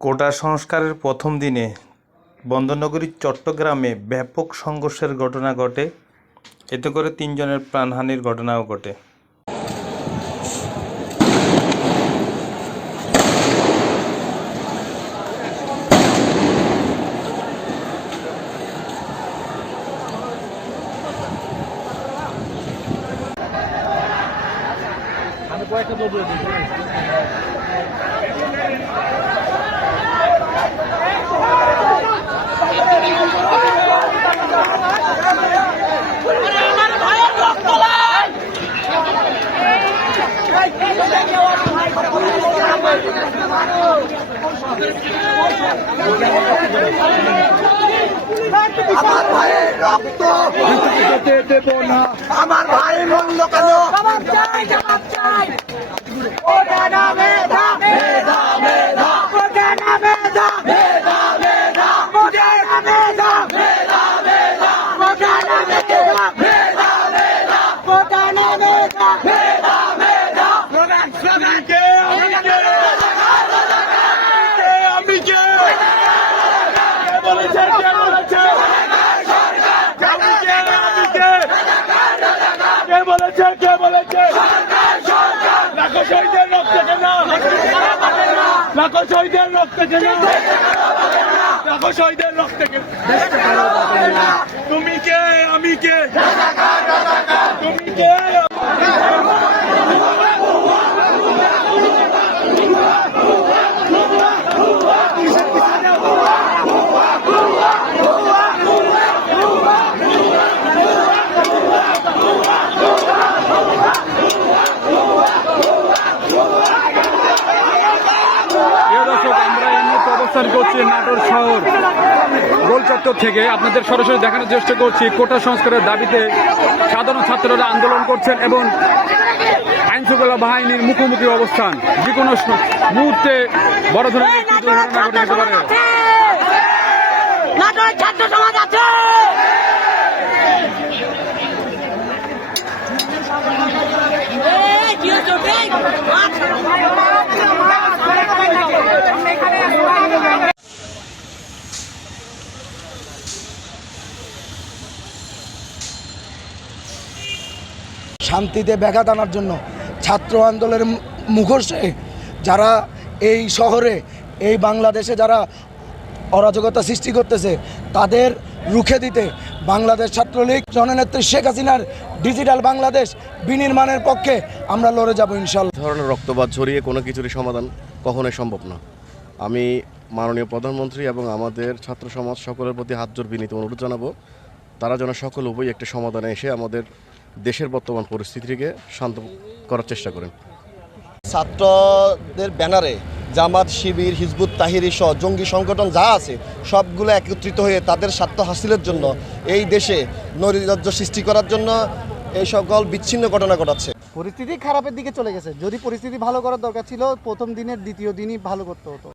কোটা সংস্কারের প্রথম দিনে বন্দরনগরী, চট্টগ্রামে ব্যাপক সংঘর্ষের ঘটনা ঘটে। এতে করে তিনজনের প্রাণহানির ঘটনাও ঘটে। আমার ভাইয়ের রক্ত। দেব না আমার ভাই মূল্য কেন? জবাব চাই জবাব চাই ওটা না মেধা মেধা মেধা ওটা না মেধা মেধা মেধা ওটা না মেধা মেধা মেধা ওটা না মেধা মেধা মেধা ওটা না মেধা মেধা মেধা স্লোগান স্লোগান কে আমি কে কে আমি কে কে বলেছে কে বলেছে আমি কে আমি কে কে বলেছে কে বলেছে লাখো শহীদের রক্ত কেন লাখো রক্ত কেন শহীদের রক্ত কেন তুমি কে? আমি কে? তুমি কে প্রিয় দর্শক আমরা এই মুহূর্তে অবস্থান করছি নাটোর শহর। গোলচত্বর থেকে আপনাদের সরাসরি দেখানোর চেষ্টা করছি কোটা সংস্কারের দাবিতে সাধারণ ছাত্ররা আন্দোলন করছেন এবং আইন শৃঙ্খলা বাহিনীর মুখোমুখি অবস্থান। যে কোনো মুহূর্তে বড় ধরনের দুর্ঘটনা ঘটে যেতে পারে নাটোর ছাত্র সমাজ আছে এই, কি হচ্ছে ওটাই? শান্তিতে ব্যাঘাত আনার জন্য ছাত্র আন্দোলনের মু- মুখোশে যারা এই শহরে, এই বাংলাদেশে যারা অরাজকতা সৃষ্টি করতেছে, তাদের রুখে দিতে বাংলাদেশ ছাত্রলীগ জননেত্রী শেখ হাসিনার ডিজিটাল বাংলাদেশ বিনির্মাণের পক্ষে আমরা লড়ে যাব ইনশাল্লাহ। ধরনের রক্তপাত ছড়িয়ে কোনো কিছুরই সমাধান কখনোই সম্ভব না। আমি মাননীয় প্রধানমন্ত্রী এবং আমাদের ছাত্র সমাজ সকলের প্রতি হাত জোর বিনীত অনুরোধ জানাব, তারা যেন সকল উভয় একটি সমাধানে এসে আমাদের দেশের বর্তমান পরিস্থিতিকে শান্ত করার চেষ্টা করেন। ছাত্রদের ব্যানারে জামাত শিবির হিজবুত তাহিরি সহ জঙ্গি সংগঠন যা আছে সবগুলো একত্রিত হয়ে তাদের স্বার্থ হাসিলের জন্য এই দেশে নৈরাজ্য সৃষ্টি করার জন্য এই সকল বিচ্ছিন্ন ঘটনা ঘটাচ্ছে। পরিস্থিতি খারাপের দিকে চলে গেছে। যদি পরিস্থিতি ভালো করার দরকার ছিল প্রথম দিনের দ্বিতীয় দিনই ভালো করতে হতো।